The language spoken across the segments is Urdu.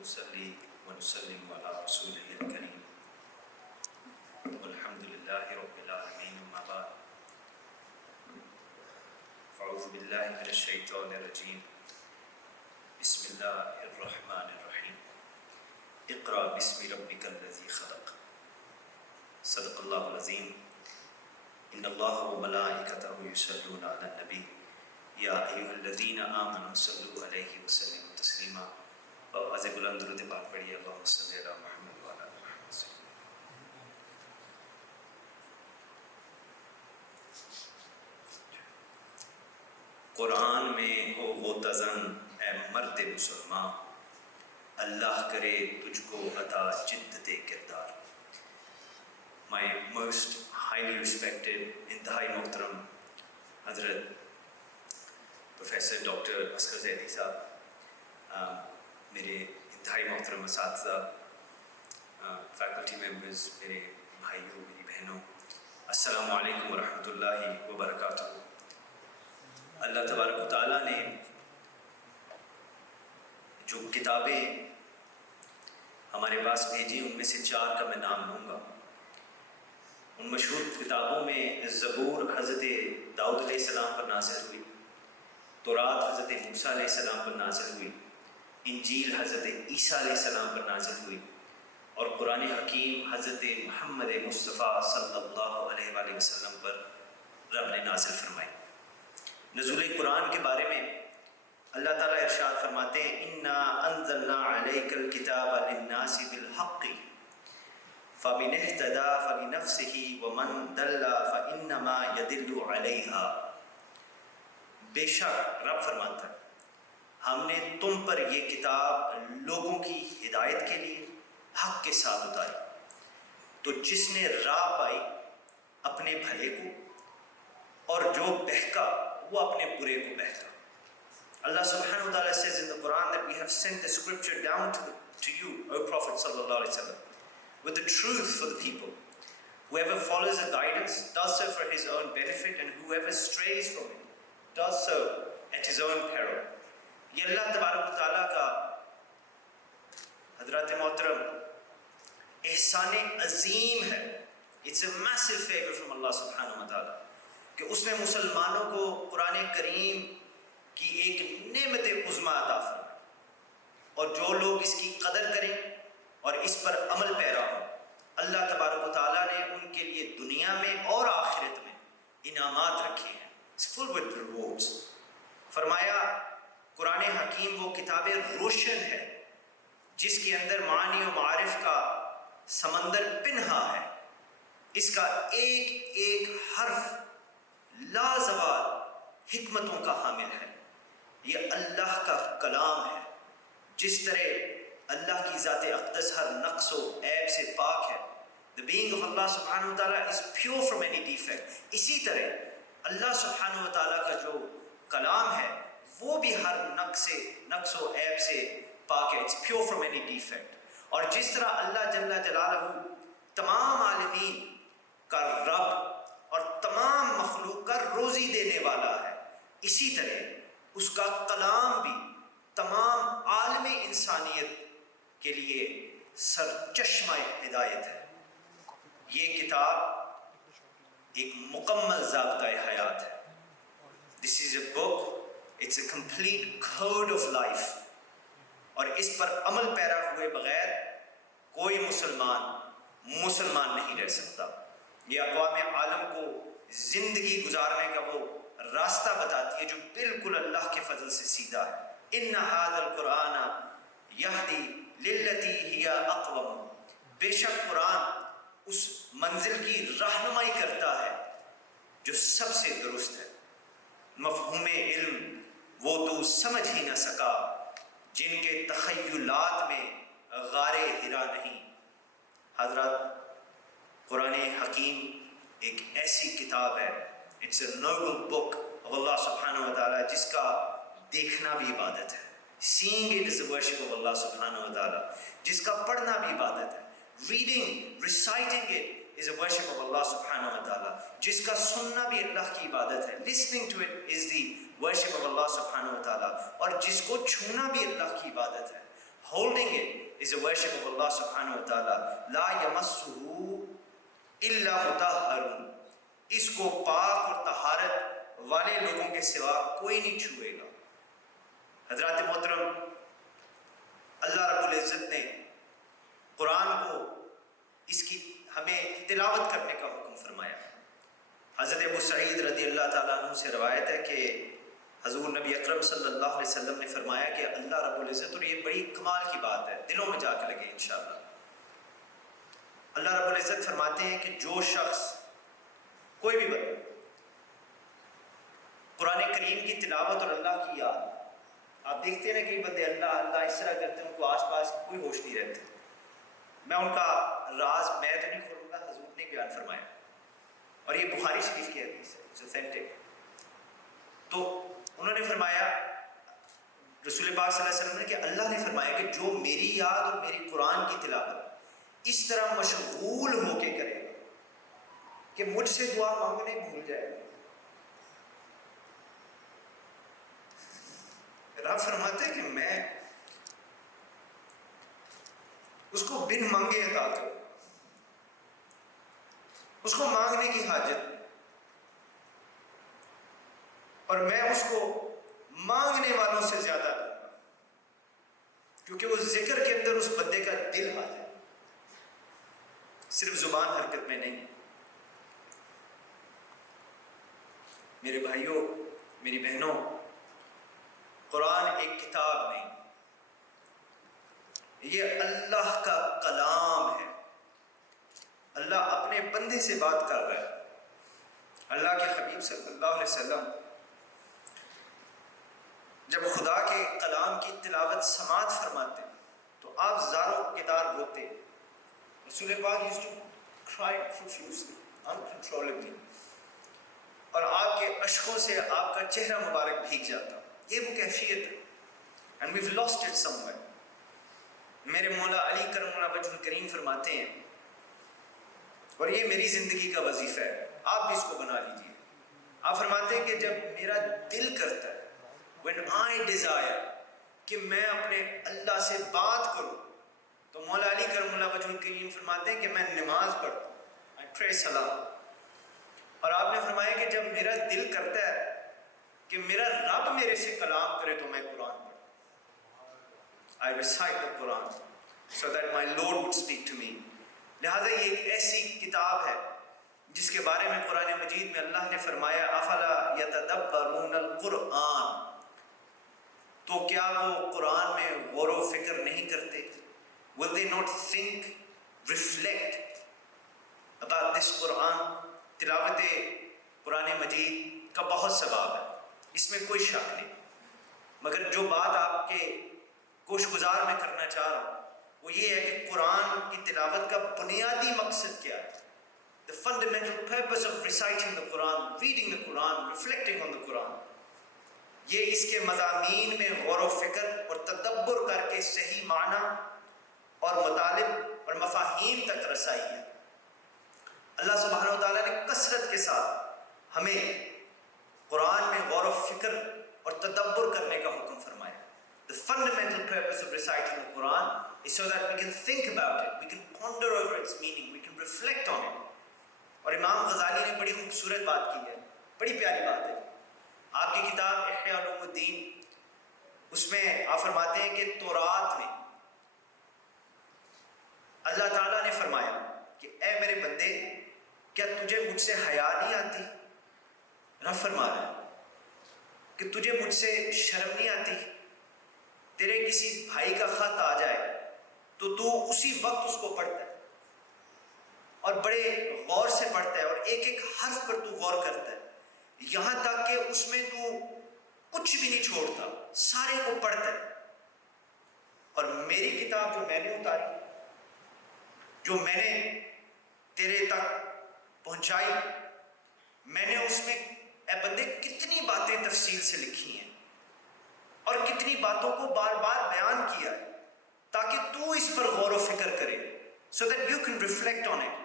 ونصلي ونسلم على رسوله الكريم والحمد لله رب العالمين أما بعد فأعوذ بالله من الشيطان الرجيم بسم الله الرحمن الرحيم اقرأ باسم ربك الذي خلق صدق الله العظيم إن الله وملائكته يصلون على النبي یا ایھا الذین آمنوا صلوا علیہ وسلموا تسلیما. آواز بلند درود پاک پڑھیے. اللہم صلی علی محمد وعلی آل محمد. قرآن میں ہو غوطہ-زن اے مرد مسلمان، اللہ کرے تجھ کو عطا جدت کردار. My most highly respected انتہائی محترم حضرت پروفیسر ڈاکٹر اصغر زیدی صاحب، میرے انتہائی محترم اساتذہ، فیکلٹی ممبرز، میرے بھائیوں، میری بہنوں، السلام علیکم ورحمۃ اللہ وبرکاتہ. اللہ تبارک و تعالیٰ نے جو کتابیں ہمارے پاس بھیجی ان میں سے 4 کا میں نام لوں گا. ان مشہور کتابوں میں زبور حضرت داؤد علیہ السلام پر نازل ہوئی، تورات حضرت موسیٰ علیہ السلام پر نازل ہوئی، انجیل حضرت عیسیٰ علیہ السلام پر نازل ہوئی، اور قرآن حکیم حضرت محمد مصطفیٰ صلی اللہ علیہ وآلہ وسلم پر رب نے نازل فرمائی. نزول قرآن کے بارے میں اللہ تعالیٰ ارشاد فرماتے ہیں اِنَّا أَنزَلْنَا عَلَيْكَ الْكِتَابَ لِلنَّاسِ بِالْحَقِّ فَمَنِ اهْتَدَىٰ فَلِنَفْسِهِ وَمَنْ ضَلَّ فَإِنَّمَا يَضِلُّ عَلَيْهَا. بے شک رب فرماتا ہے ہم نے تم پر یہ کتاب لوگوں کی ہدایت کے لیے حق کے ساتھ اتاری، تو جس نے راہ پائی اپنے بھلے کو، اور جو بہکا وہ اپنے برے کو بہکا. Allah subhanahu wa ta'ala says in the Quran that we have sent the scripture down to you, O Prophet sallallahu alaihi wasallam, with the truth for the people. Whoever follows the guidance does so for his own benefit, and whoever strays from it does so at his own peril. یہ اللہ تبارک و تعالیٰ کا حضرات محترم احسان عظیم ہے. It's a massive favor from Allah subhanahu wa ta'ala کہ اس نے مسلمانوں کو قرآن کریم کی ایک نعمت عظمیٰ عطا فرمائی، اور جو لوگ اس کی قدر کریں اور اس پر عمل پیرا ہوں، اللہ تبارک و تعالیٰ نے ان کے لیے دنیا میں اور آخرت میں انعامات رکھے ہیں. It's full with rewards. فرمایا قرآن حکیم وہ کتاب روشن ہے جس کے اندر معانی و معارف کا سمندر پنہا ہے. اس کا ایک ایک حرف لازوال حکمتوں کا حامل ہے. یہ اللہ کا کلام ہے. جس طرح اللہ کی ذات اقدس ہر نقص و عیب سے پاک ہے. The being of Allah subhanahu wa ta'ala is pure from any defect. اسی طرح اللہ سبحانہ و تعالیٰ کا جو کلام ہے وہ بھی ہر نقص و عیب سے پاک ہے. It's pure from any defect. اور جس طرح اللہ جل جلالہ تمام عالمین کا رب اور تمام مخلوق کا روزی دینے والا ہے، اسی طرح اس کا کلام بھی تمام عالم انسانیت کے لیے سرچشمہ ہدایت ہے. یہ کتاب ایک مکمل ضابطۂ حیات ہے. This is a book, it's a complete code of life. اور اس پر عمل پیرا ہوئے بغیر کوئی مسلمان نہیں رہ سکتا. یہ اقوام عالم کو زندگی گزارنے کا وہ راستہ بتاتی ہے جو بالکل اللہ کے فضل سے سیدھا ہے. ان ھذا القرآن یہدی للتی ہی اقوم. بے شک قرآن اس منزل کی رہنمائی کرتا ہے جو سب سے درست ہے. مفہوم علم وہ تو سمجھ ہی نہ سکا جن کے تخیلات میں غار ہرا نہیں. حضرات قرآن حکیم ایک ایسی کتاب ہے، it's a noble book of اللہ سبحانہ و تعالیٰ، جس کا دیکھنا بھی عبادت ہے. Seeing it is the worship of اللہ سبحانہ و تعالیٰ. جس کا پڑھنا بھی عبادت ہے. Reading reciting it is a worship of Allah subhanahu wa ta'ala. جس کا سننا بھی اللہ کی عبادت ہے. Listening to it is the worship of Allah subhanahu wa ta'ala. اور جس کو چھونا بھی اللہ کی عبادت ہے. holding it is a worship of Allah subhanahu wa ta'ala. لا يمسه الا مطہر، اس کو پاک اور طہارت والے لوگوں کے سوا کوئی نہیں چھوئے گا۔ حضرات محترم، اللہ رب العزت نے قرآن کو اس کی ہمیں تلاوت کرنے کا حکم فرمایا۔ حضرت ابو سعید رضی اللہ تعالیٰ عنہ سے روایت ہے کہ حضور نبی اکرم صلی اللہ علیہ وسلم نے فرمایا کہ اللہ رب العزت، اور یہ بڑی کمال کی بات ہے، دلوں میں جا کے لگے انشاءاللہ، اللہ رب العزت فرماتے ہیں کہ جو شخص، کوئی بھی بندہ قرآن کریم کی تلاوت اور اللہ کی یاد، آپ دیکھتے ہیں نا کئی بندے اللہ اللہ اس طرح کرتے ہیں، ان کو آس پاس کوئی ہوش نہیں رہتے۔ میں ان کا راز میں تو نہیں کھولوں گا، حضور نے بیان فرمایا، اور یہ بخاری شریف کی حدیث ہے، اٹس اوتھینٹک۔ تو انہوں نے فرمایا، رسول پاک صلی اللہ علیہ وسلم نے، کہ اللہ نے فرمایا کہ جو میری یاد اور میری قرآن کی تلاوت اس طرح مشغول ہو کے کرے گا کہ مجھ سے دعا مانگنے بھول جائے گا۔ رب فرماتے ہیں کہ میں اس کو بن مانگے عطا کروں، اس کو مانگنے کی حاجت، اور میں اس کو مانگنے والوں سے زیادہ دوں گا، کیونکہ وہ ذکر کے اندر اس بندے کا دل حاضر ہے، صرف زبان حرکت میں نہیں۔ میرے بھائیوں، میری بہنوں، قرآن ایک کتاب نہیں، یہ اللہ کا کلام ہے۔ اللہ اپنے بندے سے بات کر رہا ہے۔ اللہ کے حبیب صلی اللہ علیہ وسلم جب خدا کے کلام کی تلاوت سماعت فرماتے تو آپ زاروں کتار روتے۔ رسول پاک used to cry profusely, uncontrollably، اور آپ کے اشکوں سے آپ کا چہرہ مبارک بھیگ جاتا۔ یہ وہ کیفیت ہے، and we've lost it somewhere۔ میرے مولا علی کرم اللہ وجہ الکریم فرماتے ہیں، اور یہ میری زندگی کا وظیفہ ہے، آپ بھی اس کو بنا لیجیے۔ آپ فرماتے ہیں کہ جب میرا دل کرتا ہے، when I desire، کہ میں اپنے اللہ سے بات کروں، تو مولا علی کرم اللہ وجہ الکریم فرماتے ہیں کہ میں نماز پڑھتا ہوں، I pray salam۔ اور آپ نے فرمایا کہ جب میرا دل کرتا ہے کہ میرا رب میرے سے کلام کرے تو میں قرآن پڑھتا ہوں، I recite the Quran so that my Lord would speak to me۔ لہٰذا یہ ایک ایسی کتاب ہے جس کے بارے میں قرآن مجید میں اللہ نے فرمایا افلا یتدبرون القرآن، تو کیا وہ قرآن میں غور و فکر نہیں کرتے؟ will they not think, reflect about this Quran؟ تلاوت قرآن مجید کا بہت ثواب ہے، اس میں کوئی شک نہیں، مگر جو بات آپ کے گوش گزار میں کرنا چاہ رہا ہوں وہ یہ ہے کہ قرآن کی تلاوت کا بنیادی مقصد کیا ہے۔ The fundamental purpose of reciting the Quran, reading the Quran, reflecting on the Quran، یہ اس کے مضامین میں غور و فکر اور تدبر کر کے صحیح معنی اور مطالب اور مفاہیم تک رسائی ہے۔ اللہ سبحانہ و تعالیٰ نے کثرت کے ساتھ ہمیں قرآن میں غور و فکر اور تدبر کرنے کا حکم فرمایا۔ The fundamental purpose of reciting the Quran is so that we can think about it, we can ponder over its meaning, we can reflect on it۔ اور امام غزالی نے بڑی خوبصورت بات کی ہے، بڑی پیاری بات ہے۔ آپ کی کتاب احیاء علوم الدین، اس میں آپ فرماتے ہیں کہ تورات میں اللہ تعالیٰ نے فرمایا کہ اے میرے بندے، کیا تجھے مجھ سے حیا نہیں آتی؟ رب فرما رہا ہے کہ تجھے مجھ سے شرم نہیں آتی؟ تیرے کسی بھائی کا خط آ جائے تو تو اسی وقت اس کو پڑھتا ہے اور بڑے غور سے پڑھتا ہے اور ایک ایک حرف پر تو غور کرتا ہے، یہاں تک کہ اس میں تو کچھ بھی نہیں چھوڑتا، سارے کو پڑھتا ہے۔ اور میری کتاب جو میں نے اتاری، جو میں نے تیرے تک پہنچائی، میں نے اس میں اے بندے کتنی باتیں تفصیل سے لکھی ہیں اور کتنی باتوں کو بار بار بیان کیا ہے تاکہ تو اس پر غور و فکر کرے، so that you can reflect on it۔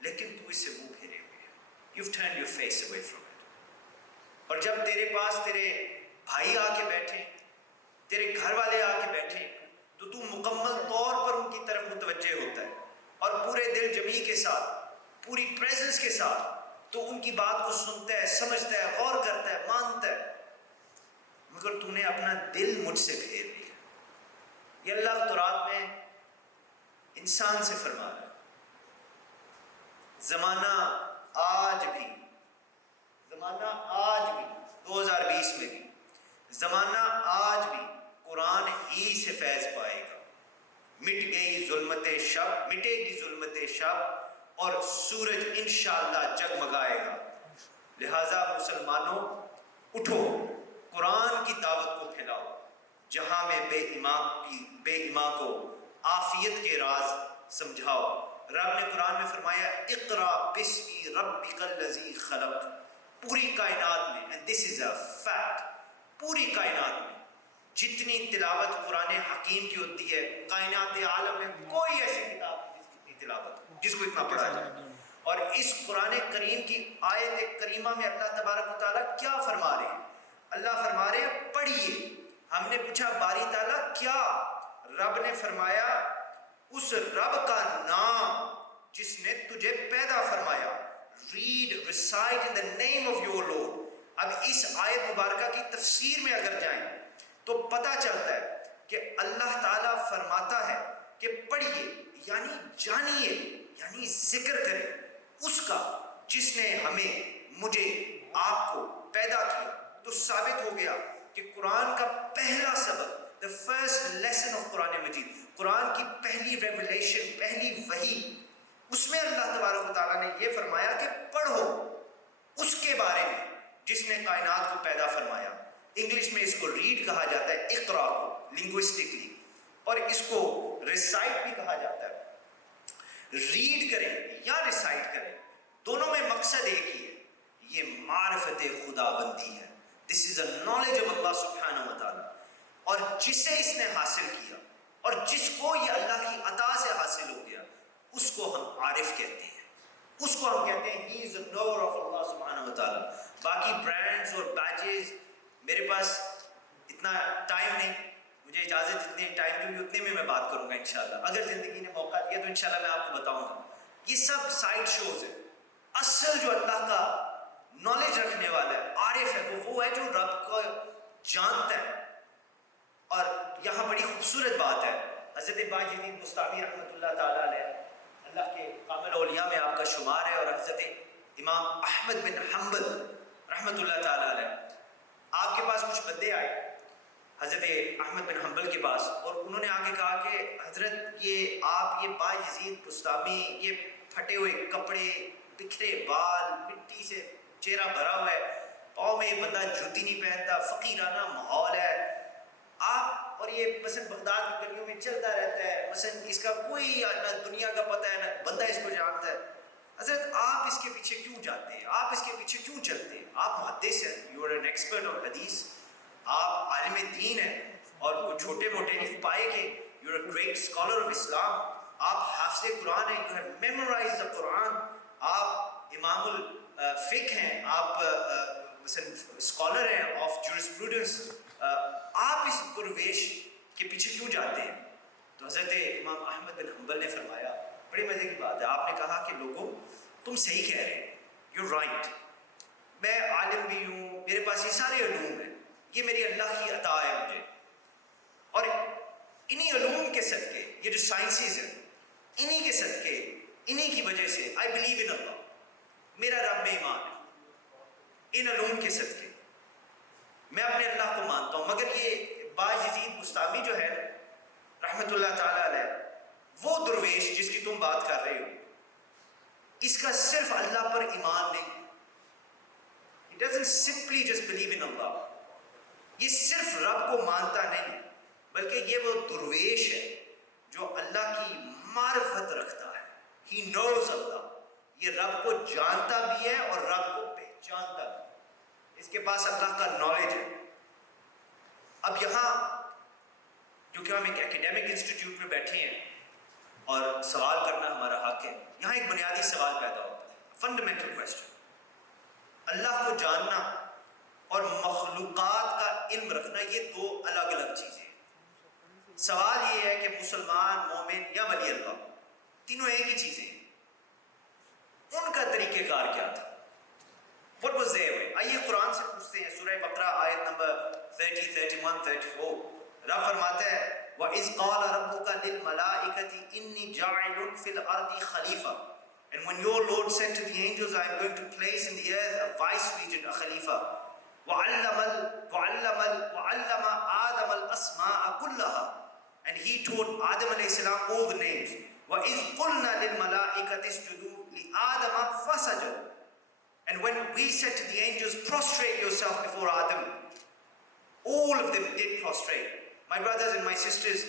لیکن تو اس سے منہ پھیرے ہوئے ہے، you've turned your face away from it۔ اور جب تیرے پاس تیرے بھائی آ کے بیٹھے، تیرے گھر والے آ کے بیٹھے، تو تو جمی کے ساتھ، پوری پریزنس کے ساتھ، تو ان کی بات کو سنتا ہے، سمجھتا ہے، غور کرتا ہے، مانتا ہے، مگر تو نے اپنا دل مجھ سے پھیر لیا۔ یہ اللہ تورات میں انسان سے فرما رہا ہے۔ زمانہ آج بھی 2020 میں بھی زمانہ آج بھی قرآن ہی سے فیض پائے گا۔ مٹے گی ظلمت شب اور سورج انشاءاللہ جگمگائے گا۔ لہٰذا مسلمانوں اٹھو، قرآن کی دعوت کو پھیلاؤ، جہاں میں بے ایمان کو عافیت کے راز سمجھاؤ۔ رب نے قرآن میں فرمایا اقرا بسم ربک الذی خلق۔ پوری کائنات میں، and this is a fact، پوری کائنات میں جتنی تلاوت قرآن حکیم کی ہوتی ہے، کائنات عالم میں کوئی ایسی کتاب نہیں جس کی اتنی تلاوت ہو، جس کو اتنا پڑھا جائے۔ اور اس قرآن کریم کی آیت کریمہ میں اللہ تبارک و تعالیٰ کیا فرما رہے ہیں؟ اللہ فرما رہے ہیں پڑھیے۔ ہم نے پوچھا باری تعالیٰ کیا؟ رب نے فرمایا اس رب کا نام جس نے تجھے پیدا فرمایا۔ Read, recite in the name of your Lord۔ اب اس آیت مبارکہ کی تفسیر میں اگر جائیں تو پتہ چلتا ہے کہ اللہ تعالیٰ فرماتا ہے کہ پڑھیے، یعنی جانیے، یعنی ذکر کریں اس کا جس نے ہمیں، مجھے، آپ کو پیدا کیا۔ تو ثابت ہو گیا کہ قرآن کا پہلا سبق، the first lesson of قرآن مجید، قرآن کی پہلی ریولیشن، پہلی وحی، اس میں اللہ تبارک و تعالیٰ نے یہ فرمایا کہ پڑھو اس کے بارے میں جس نے کائنات کو پیدا فرمایا۔ انگلش میں اس کو ریڈ کہا جاتا ہے، اقرا کو لنگوسٹکلی، اور اس کو ریسائٹ بھی کہا جاتا ہے۔ ریڈ کریں یا ریسائٹ کریں، دونوں میں مقصد ایک ہی ہے، یہ معرفت خدا بندی ہے۔ دس از اے نالج آف اللہ سبحانہ و تعالیٰ، اور جسے اس نے حاصل کیا اور جس کو یہ اللہ کی عطا سے حاصل ہو گیا، اس کو ہم عارف کہتے ہیں، اس کو ہم کہتے ہیں ہی از اے نور آف اللہ سبحانہ و تعالیٰ۔ باقی برانڈز اور بیجز، میرے پاس اتنا ٹائم نہیں، مجھے اجازت جتنے ٹائم دی ہوئی اتنے میں بات کروں گا انشاءاللہ۔ اگر زندگی نے موقع دیا تو انشاءاللہ میں آپ کو بتاؤں گا۔ یہ سب سائڈ شوز ہیں، اصل جو اللہ کا نالج رکھنے والا ہے، عارف ہے، وہ ہے جو رب کو جانتا ہے۔ اور یہاں بڑی خوبصورت بات ہے، حضرت باجدید بستامی رحمۃ اللہ تعالیٰ علیہ، اللہ کے کامل اولیاء میں آپ کا شمار ہے، اور حضرت امام احمد بن حنبل رحمۃ اللہ تعالیٰ علیہ، آپ کے پاس کچھ بندے آئے حضرت احمد بن حنبل کے پاس، اور انہوں نے آگے کہا کہ حضرت یہ آپ، یہ باجدید بستامی، یہ پھٹے ہوئے کپڑے، بکھرے بال، مٹی سے چہرہ بھرا ہوا ہے، پاؤں میں یہ بندہ جوتی نہیں پہنتا، فقیرانہ ماحول ہے، آپ، اور یہ مثلا بغداد کی گلیوں میں چلتا رہتا ہے، مثلا اس کا کوئی نہ دنیا کا پتہ ہے نہ بندہ اس کو جانتا ہے، حضرت آپ اس کے پیچھے کیوں جاتے ہیں؟ آپ اس کے پیچھے کیوں چلتے ہیں؟ آپ محدث ہیں، you are an expert of حدیث، آپ عالم دین ہیں، اور کوئی چھوٹے موٹے نہیں، پائے کہ you are a great scholar of Islam, آپ حافظ قرآن ہیں، یو ہیو میمورائزڈ دا قرآن، آپ امام الفقہ ہیں، آپ مثلا اسکالر ہیں آف جورسپروڈنس، آپ اس درویش کے پیچھے کیوں جاتے ہیں؟ تو حضرت امام احمد بن حنبل نے فرمایا، بڑی مزے کی بات ہے، آپ نے کہا کہ لوگوں تم صحیح کہہ رہے ہیں، یو رائٹ، میں عالم بھی ہوں، میرے پاس یہ سارے علوم ہیں، یہ میری اللہ کی عطا ہے مجھے، اور انہی علوم کے صدقے، یہ جو سائنسز ہیں، انہی کے صدقے، انہی کی وجہ سے آئی بلیو ان اللہ، میرا رب میں ایمان ہے، ان علوم کے صدقے میں اپنے اللہ کو مانتا ہوں۔ مگر یہ باجدید بستامی جو ہے رحمۃ اللہ تعالیٰ علیہ، وہ درویش جس کی تم بات کر رہے ہو، اس کا صرف اللہ پر ایمان نہیں، he doesn't simply just believe in Allah، یہ صرف رب کو مانتا نہیں، بلکہ یہ وہ درویش ہے جو اللہ کی معرفت رکھتا ہے، he knows اللہ، یہ رب کو جانتا بھی ہے اور رب کو پہچانتا بھی ہے، اس کے پاس اللہ کا نالج ہے۔ اب یہاں جو کہ ہم ایک ایکیڈیمک انسٹیٹیوٹ میں بیٹھے ہیں اور سوال کرنا ہمارا حق ہے، یہاں ایک بنیادی سوال پیدا ہوتا ہے، فنڈامنٹل کویسچن، اللہ کو جاننا اور مخلوقات کا علم رکھنا، یہ دو الگ الگ چیزیں ہیں۔ سوال یہ ہے کہ مسلمان، مومن یا ولی اللہ، تینوں ایک ہی چیزیں ہیں، ان کا طریقہ کار کیا تھا؟ What was their way? آئیے قرآن سے پوچھتے ہیں. سورہ بقرہ آیت نمبر 30, 31, 34. رب فرماتا ہے وَإِذْ قَالَ رَبُّكَ لِلْمَلَائِكَةِ إِنِّي جَاعِلٌ فِي الْأَرْضِ خَلِيفَةً. And when your Lord said to the angels, I am going to place in the earth a vice-regent, a khalifa. وَعَلَّمَ آدَمَ الْأَسْمَاءَ كُلَّهَا. And he taught Adam alayhi salam all the names. وَإِذْ قُلْنَا لِلْمَلَائِكَةِ اسْجُدُوا لِآدَمَ فَسَجَدُوا. And when we said to the angels, prostrate yourself before Adam, all of them did prostrate. My brothers and my sisters,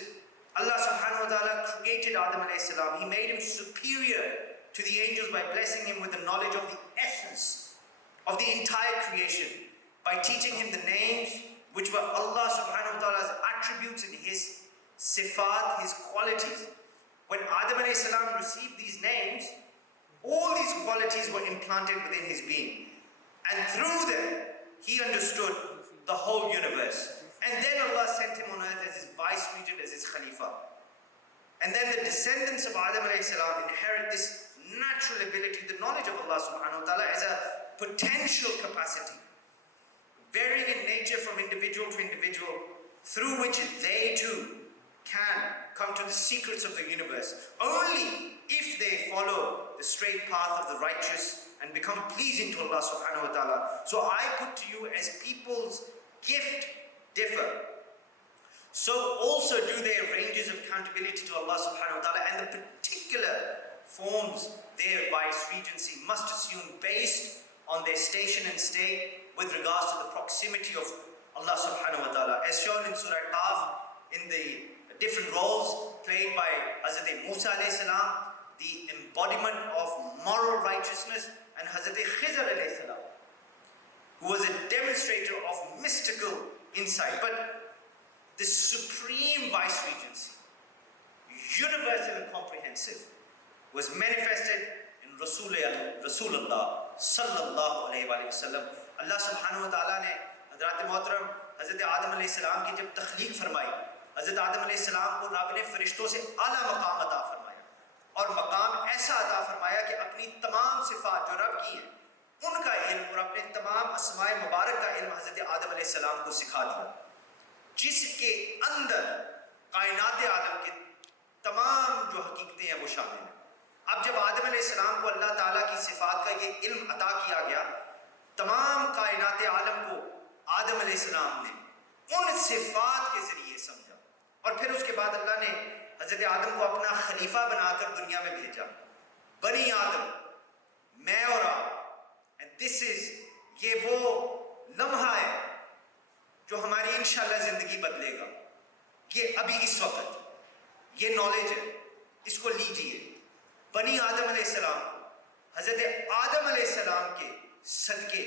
Allah subhanahu wa ta'ala created Adam alayhi salam. He made him superior to the angels by blessing him with the knowledge of the essence of the entire creation, by teaching him the names which were Allah subhanahu wa ta'ala's attributes and his sifat, his qualities. When Adam alayhi salam received these names, all these qualities were implanted within his being. And through them, he understood the whole universe. And then Allah sent him on earth as his vice-regent, as his khalifa. And then the descendants of Adam alayhi salam inherit this natural ability, the knowledge of Allah subhanahu wa ta'ala as a potential capacity, varying in nature from individual to individual, through which they too can come to the secrets of the universe, only if they follow the straight path of the righteous and become pleasing to Allah subhanahu wa ta'ala. So I put to you, as people's gift differ, so also do their ranges of accountability to Allah subhanahu wa ta'ala, and the particular forms their vice-regency must assume based on their station and state with regards to the proximity of Allah subhanahu wa ta'ala, as shown in Surah Qaf, in the different roles played by Hazrat Musa alayhi salam, the embodiment of moral righteousness, and Hazrat Khizr alayhi salam, who was a demonstrator of mystical insight. But the supreme vice-regency, universal and comprehensive, was manifested in Rasulullah sallallahu alayhi wa sallam. Allah subhanahu wa ta'ala ne Hazrat Muhtaram Hazrat Adam alayhi salam کی جب تخلیق فرمائی, حضرت آدم علیہ السلام کو رب نے فرشتوں سے اعلیٰ مقام عطا فرمایا, اور مقام ایسا عطا فرمایا کہ اپنی تمام صفات جو رب کی ہیں ان کا علم اور اپنے تمام اسماء مبارک کا علم حضرت آدم علیہ السلام کو سکھا دیا, جس کے اندر کائنات عالم کے تمام جو حقیقتیں ہیں وہ شامل ہیں. اب جب آدم علیہ السلام کو اللہ تعالیٰ کی صفات کا یہ علم عطا کیا گیا, تمام کائنات عالم کو آدم علیہ السلام نے ان صفات کے ذریعے سمجھا, اور پھر اس کے بعد اللہ نے حضرت آدم کو اپنا خلیفہ بنا کر دنیا میں بھیجا. بنی آدم, میں اور آپ, and this is, یہ وہ لمحہ ہے جو ہماری انشاءاللہ زندگی بدلے گا. یہ ابھی اس وقت یہ نالج ہے, اس کو لیجئے. بنی آدم علیہ السلام کو حضرت آدم علیہ السلام کے صدقے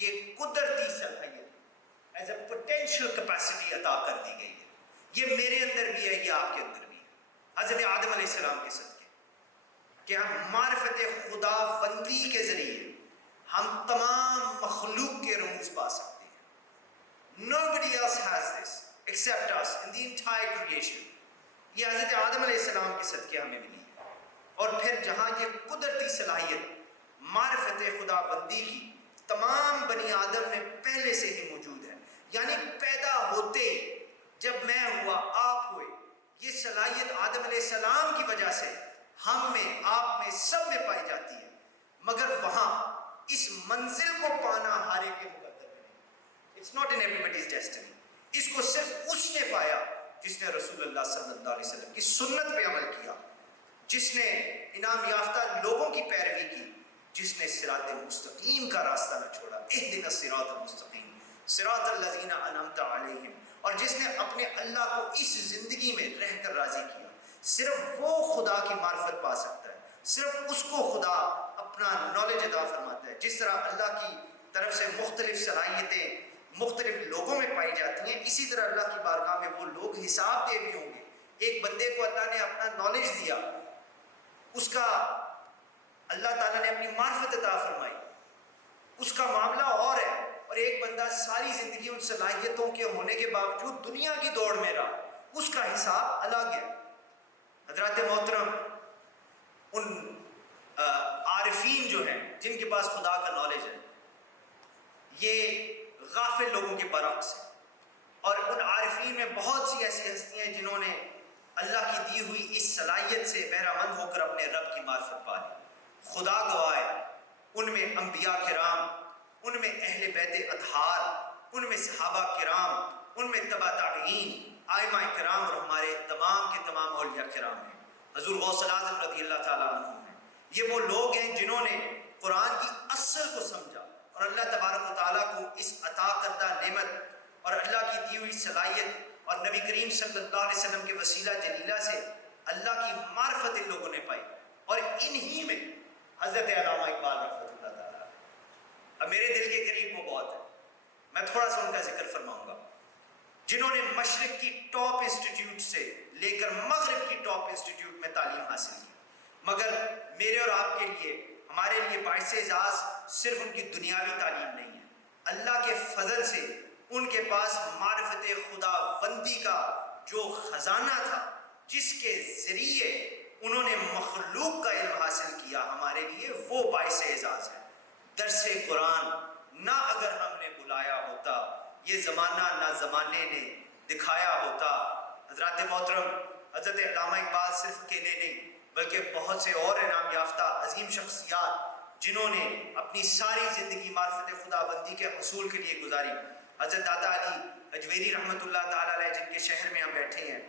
یہ قدرتی صلاحیت ایز اے پوٹینشیل کیپیسٹی عطا کر دی گئی ہے. یہ میرے اندر بھی ہے, یہ آپ کے اندر بھی ہے, حضرت آدم علیہ السلام کے صدقے, کہ ہم معرفت خدا بندی کے ذریعے ہم تمام مخلوق کے رموز پا سکتے ہیں. Nobody else has this except us in the entire creation. یہ حضرت آدم علیہ السلام کے صدقے ہمیں ملی. اور پھر جہاں یہ قدرتی صلاحیت معرفت خدا بندی کی تمام بنی آدم میں پہلے سے ہی موجود ہے, یعنی پیدا ہوتے جب میں ہوا, آپ ہوئے, یہ صلاحیت آدم علیہ السلام کی وجہ سے ہم میں, آپ میں, سب میں پائی جاتی ہے. مگر وہاں اس منزل کو پانا ہر ایک کے مقدر میں نہیں. It's not in everybody's destiny. اس کو صرف اس نے پایا جس نے رسول اللہ صلی اللہ علیہ وسلم کی سنت پہ عمل کیا, جس نے انعام یافتہ لوگوں کی پیروی کی, جس نے صراط مستقیم کا راستہ نہ چھوڑا, اہدنا الصراط المستقیم صراط الذین انعمت علیہم, اور جس نے اپنے اللہ کو اس زندگی میں رہ کر راضی کیا. صرف وہ خدا کی معرفت پا سکتا ہے, صرف اس کو خدا اپنا نالج عطا فرماتا ہے. جس طرح اللہ کی طرف سے مختلف صلاحیتیں مختلف لوگوں میں پائی جاتی ہیں, اسی طرح اللہ کی بارگاہ میں وہ لوگ حساب دے بھی ہوں گے. ایک بندے کو اللہ نے اپنا نالج دیا, اس کا اللہ تعالیٰ نے اپنی معرفت عطا فرمائی, اس کا معاملہ اور ہے, اور ایک بندہ ساری زندگی ان صلاحیتوں کے ہونے کے باوجود دنیا کی دوڑ میں رہا, اس کا حساب الگ ہے. حضرات محترم, ان عارفین جو ہیں جن کے پاس خدا کا نالج ہے یہ غافل لوگوں کے برعکس ہے، اور ان عارفین میں بہت سی ایسی ہستیاں ہیں جنہوں نے اللہ کی دی ہوئی اس صلاحیت سے بہرہ مند ہو کر اپنے رب کی معرفت پا لی۔ خدا گواہ ہے، ان میں انبیاء کرام، ان میں اہل بیت اطہار، ان میں صحابہ کرام، ان میں تبع تابعین، ائمہ کرام اور ہمارے تمام کے تمام اولیاء کرام ہیں۔ حضور غوث الاعظم رضی اللہ تعالیٰ عنہ ہیں، یہ وہ لوگ ہیں جنہوں نے قرآن کی اصل کو سمجھا اور اللہ تبارک و تعالیٰ کو اس عطا کردہ نعمت اور اللہ کی دی ہوئی صلاحیت اور نبی کریم صلی اللہ علیہ وسلم کے وسیلہ جلیلہ سے اللہ کی معرفت ان لوگوں نے پائی، اور انہی میں حضرت علامہ اقبال رحمۃ اللہ تعالیٰ۔ اب میرے دل کے قریب وہ بہت ہے، میں تھوڑا سا ان کا ذکر فرماؤں گا، جنہوں نے مشرق کی ٹاپ انسٹیٹیوٹ سے لے کر مغرب کی ٹاپ انسٹیٹیوٹ میں تعلیم حاصل کی، مگر میرے اور آپ کے لیے، ہمارے لیے باعث اعزاز صرف ان کی دنیاوی تعلیم نہیں ہے، اللہ کے فضل سے ان کے پاس معرفت خدا بندی کا جو خزانہ تھا، جس کے ذریعے انہوں نے مخلوق کا علم حاصل کیا، ہمارے لیے وہ باعث اعزاز ہے۔ درس قرآن نہ اگر ہم نے بلایا ہوتا، یہ زمانہ نہ زمانے نے دکھایا ہوتا۔ حضرات محترم، حضرت علامہ اقبال صرف اکیلے نہیں بلکہ بہت سے اور انعام یافتہ عظیم شخصیات جنہوں نے اپنی ساری زندگی معرفت خدا بندی کے حصول کے لیے گزاری۔ حضرت داتا علی اجویری رحمۃ اللہ تعالیٰ علیہ جن کے شہر میں ہم بیٹھے ہیں،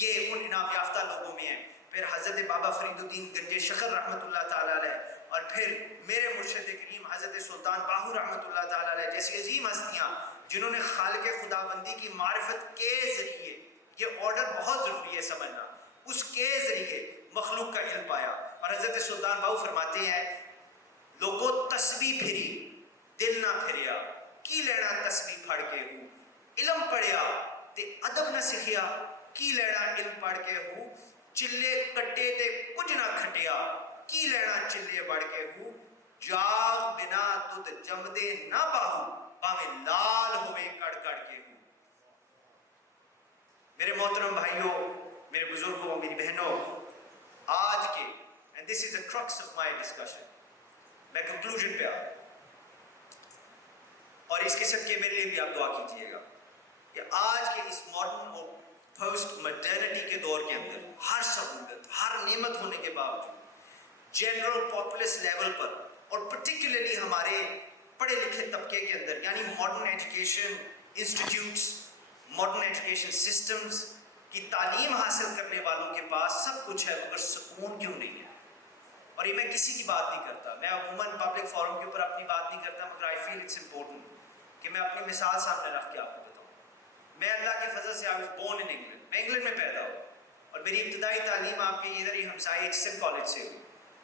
یہ ان انعام یافتہ لوگوں میں ہیں۔ پھر حضرت بابا فرید الدین گنج شکر رحمۃ اللہ تعالیٰ علیہ، اور پھر میرے مرشد کریم حضرت سلطان باہو رحمۃ اللہ تعالیٰ علیہ جیسی عظیم ہستیاں جنہوں نے خالق خدا بندی کی معرفت کے ذریعے، یہ آرڈر بہت ضروری ہے سمجھنا، اس کے ذریعے مخلوق کا علم پایا۔ اور حضرت سلطان باہو فرماتے ہیں، لوگوں تسبیح پھری دل نہ پھریا، کی لینا تسبیح پھڑ کے ہوں، علم پڑھیا تے ادب نہ سکھیا، کی لینا علم پڑھ کے ہوں، چلے کٹے تے کچھ نہ کھٹیا، کی لینا چلے بڑھ کے ہوں، جاگ بنا تد جمدے نہ باہو، باویں لال ہوئے کڑ کڑ کے ہوں۔ میرے محترم بھائیوں، میرے بزرگوں، میری بہنوں، آج کے and this is the crux of my discussion، میں کنکلوژن پہ آؤں، اور اس کے صدقے میرے لیے بھی آپ دعا کیجئے گا کہ آج کے اس ماڈرن اور پوسٹ ماڈرنٹی کے دور کے اندر ہر سہولت، ہر نعمت ہونے کے باوجود جنرل پاپولس لیول پر، اور پرٹیکولرلی ہمارے پڑھے لکھے طبقے کے اندر، یعنی modern education institutes, modern education systems کی تعلیم حاصل کرنے والوں کے پاس سب کچھ ہے، مگر سکون کیوں نہیں ہے؟ اور یہ میں کسی کی بات نہیں کرتا، میں عموماً پبلک فورم کے اوپر اپنی بات نہیں کرتا، مگر آئی فیل اٹس امپورٹنٹ کہ میں اپنی مثال سامنے رکھ کے آپ کو بتاؤں۔ میں اللہ کے فضل سے I was born in England, میں انگلینڈ میں پیدا ہوا، اور میری ابتدائی تعلیم آپ کے ادھر ہی ہمسائے ایکسن کالج سے ہوئی،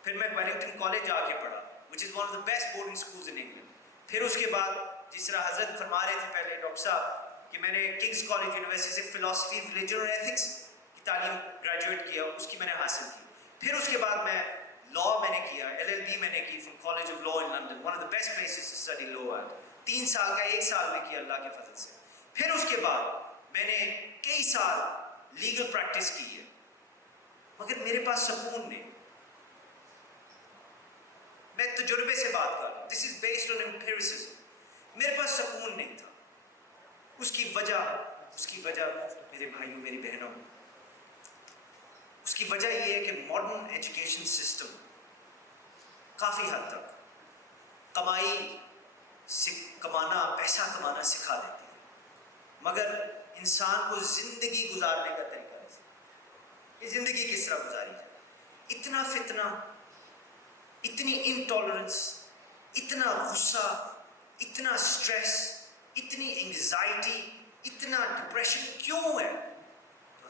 پھر میں ویلنگٹن کالج جا کے پڑھا which is one of the best boarding schools in England۔ پھر اس کے بعد جس طرح حضرت فرما رہے تھے پہلے ڈاکٹر صاحب کہ میں نے کنگز کالج یونیورسٹی سے فلاسفی ریلیجن اور ایتھکس کی تعلیم گریجویٹ کیا، اس کی میں نے حاصل کی۔ پھر اس کے بعد میں لا میں نے کیا، LLB میں نے کی from college of law in London, one of the best places to study law ہے، 3 سال کا 1 سال میں کیا اللہ کے فضل سے۔ پھر اس کے بعد میں نے کئی سال لیگل پریکٹس کی ہے، مگر میرے پاس سکون نہیں۔ میں تجربے سے بات کر رہا ہوں، دس از بیسڈ آن امپیریسزم، میرے پاس سکون نہیں تھا۔ اس کی وجہ میرے بھائیوں، میری بہنوں، اس کی وجہ یہ ہے کہ ماڈرن ایجوکیشن سسٹم کافی حد تک پیسہ کمانا سکھا دیتی ہے، مگر انسان کو زندگی گزارنے کا طریقہ ہے، یہ زندگی کس طرح گزاری جائے۔ اتنا فتنہ، اتنی انٹالرنس، اتنا غصہ، اتنا سٹریس، اتنی انگزائٹی، اتنا ڈپریشن کیوں ہے؟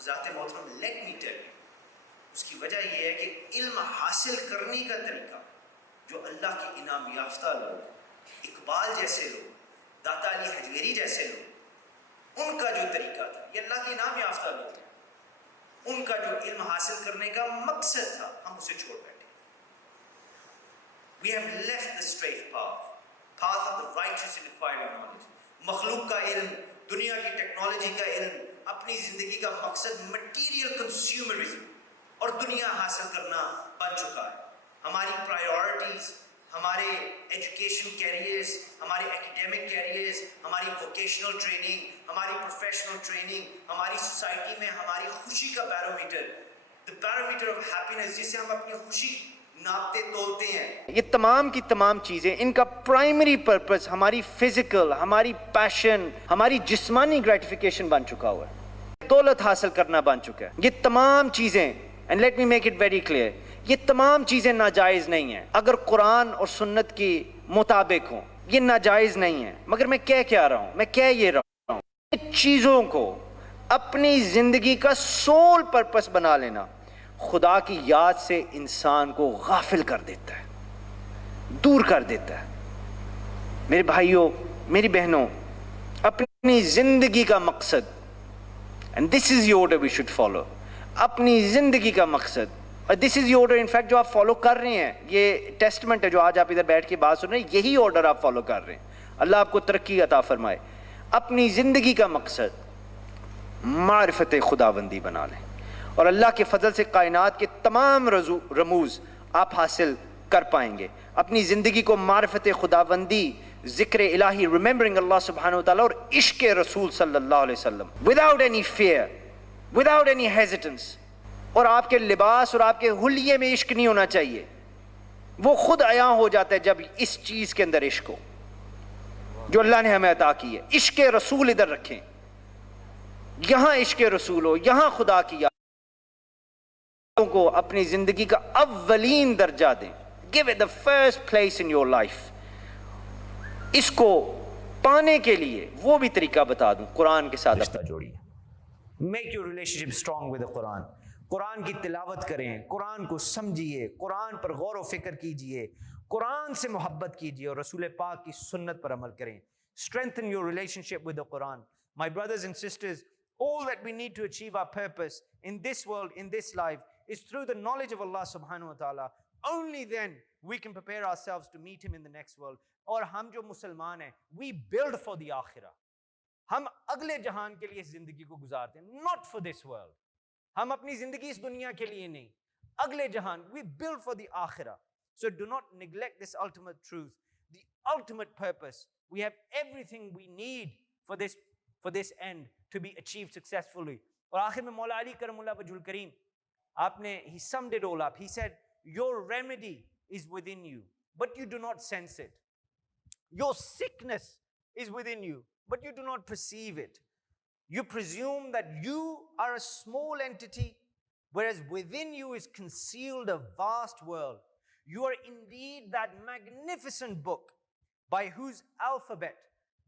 ذات محترم لیٹ می ٹیل یو، اس کی وجہ یہ ہے کہ علم حاصل کرنے کا طریقہ جو اللہ کے انعام یافتہ لوگ، اقبال جیسے لوگ، داتا علی حجویری جیسے لوگ، ان کا جو طریقہ تھا، یہ اللہ کے انعام یافتہ لوگ ہیں، ان کا جو علم حاصل کرنے کا مقصد تھا، ہم اسے چھوڑ بیٹھے۔ We have left the straight path of the righteous in acquiring knowledge۔ مخلوق کا علم، دنیا کی ٹیکنالوجی کا علم، اپنی زندگی کا مقصد مٹیریل کنزیومرزم اور دنیا حاصل کرنا بن چکا ہے۔ ہماری پرائیورٹیز، ہمارے ایجوکیشن کیریئرز، ہمارے ایکیڈیمک کیریئرز، ہماری ووکیشنل ٹریننگ، ہماری پروفیشنل ٹریننگ، ہماری سوسائٹی میں ہماری خوشی کا barometer, the barometer of happiness، جس سے ہم اپنی خوشی ناپتے تولتے ہیں. یہ تمام کی تمام چیزیں، ان کا پرائمری پرپس ہماری فزیکل، ہماری پیشن، ہماری جسمانی گریٹیفیکیشن بن چکا ہوا ہے، دولت حاصل کرنا بن چکا ہے. یہ تمام چیزیں، and let me make it very clear, یہ تمام چیزیں ناجائز نہیں ہیں اگر قرآن اور سنت کی مطابق ہوں. یہ ناجائز نہیں ہیں. مگر میں کیا رہا ہوں، میں یہ رہا ہوں، ان چیزوں کو اپنی زندگی کا سول پرپس بنا لینا خدا کی یاد سے انسان کو غافل کر دیتا ہے، دور کر دیتا ہے. میرے بھائیوں، میری بہنوں، اپنی زندگی کا مقصد، and this is the order we should follow، اپنی زندگی کا مقصد، اور this is the order in fact جو آپ فالو کر رہے ہیں. یہ ٹیسٹمنٹ ہے جو آج آپ ادھر بیٹھ کے بات سن رہے ہیں، یہی آرڈر آپ فالو کر رہے ہیں. اللہ آپ کو ترقی عطا فرمائے. اپنی زندگی کا مقصد معرفت خداوندی بنا لیں، اور اللہ کے فضل سے کائنات کے تمام رموز آپ حاصل کر پائیں گے. اپنی زندگی کو معرفت خداوندی، ذکر الہی، ریممبرنگ اللہ سبحانہ و تعالیٰ، اور عشق رسول صلی اللہ علیہ وسلم without any fear, without any hesitance. اور آپ کے لباس اور آپ کے حلیے میں عشق نہیں ہونا چاہیے، وہ خود عیاں ہو جاتا ہے جب اس چیز کے اندر عشق ہو جو اللہ نے ہمیں عطا کی ہے. عشق رسول ادھر رکھیں، یہاں عشق رسول ہو، یہاں خدا کی یاد کو اپنی زندگی کا اولین درجہ دیں. Give it the first place in your life. اس کو پانے کے لیے وہ بھی طریقہ بتا دوں، قرآن کے ساتھ رشتہ جوڑیے. Make your relationship strong with the Quran. قرآن کی تلاوت کریں، قرآن کو سمجھیے، قرآن پر غور و فکر کیجئے، قرآن سے محبت کیجئے، اور رسول پاک کی سنت پر عمل کریں. Strengthen your relationship with the Quran. My brothers and sisters, all that we need to achieve our purpose in this world, in this life, is through the knowledge of Allah subhanahu wa ta'ala. Only then we can prepare ourselves to meet him in the next world. اور ہم جو مسلمان ہیں، we build for the آخرہ. ہم اگلے جہان کے لیے اس زندگی کو گزارتے ہیں، not for this world. ہم اپنی زندگی اس دنیا کے لیے نہیں، اگلے جہان. we build for the آخرہ. So do not neglect this ultimate truth, the ultimate purpose. We have everything we need for this end to be achieved successfully. اور آخر میں مولا علی کرم اللہ وجہ الکریم، آپ نے he summed it all up. He said your remedy is within you but you do not sense it. Your sickness is within you but you do not perceive it. You presume that you are a small entity, whereas within you is concealed a vast world. You are indeed that magnificent book by whose alphabet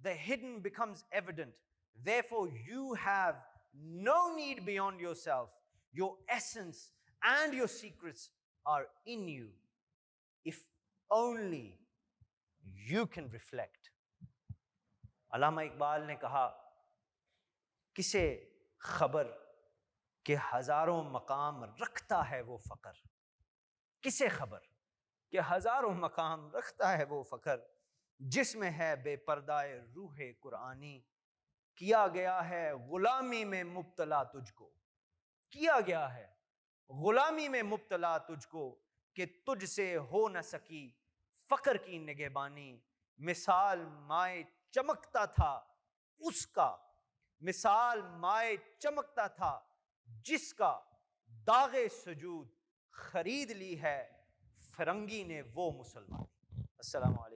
the hidden becomes evident. Therefore you have no need beyond yourself. Your essence and your secrets are in you, if only you can reflect. علامہ اقبال نے کہا، کسے خبر کہ ہزاروں مقام رکھتا ہے وہ فقر. کسے خبر کہ ہزاروں مقام رکھتا ہے وہ فقر، جس میں ہے بے پردہ روح قرآنی. کیا گیا ہے غلامی میں مبتلا تجھ کو، کیا گیا ہے غلامی میں مبتلا تجھ کو، کہ تجھ سے ہو نہ سکی فقر کی نگہبانی. مثال مائے چمکتا تھا اس کا، مثال مائے چمکتا تھا جس کا، داغ سجود خرید لی ہے فرنگی نے وہ مسلمان. السلام علیکم.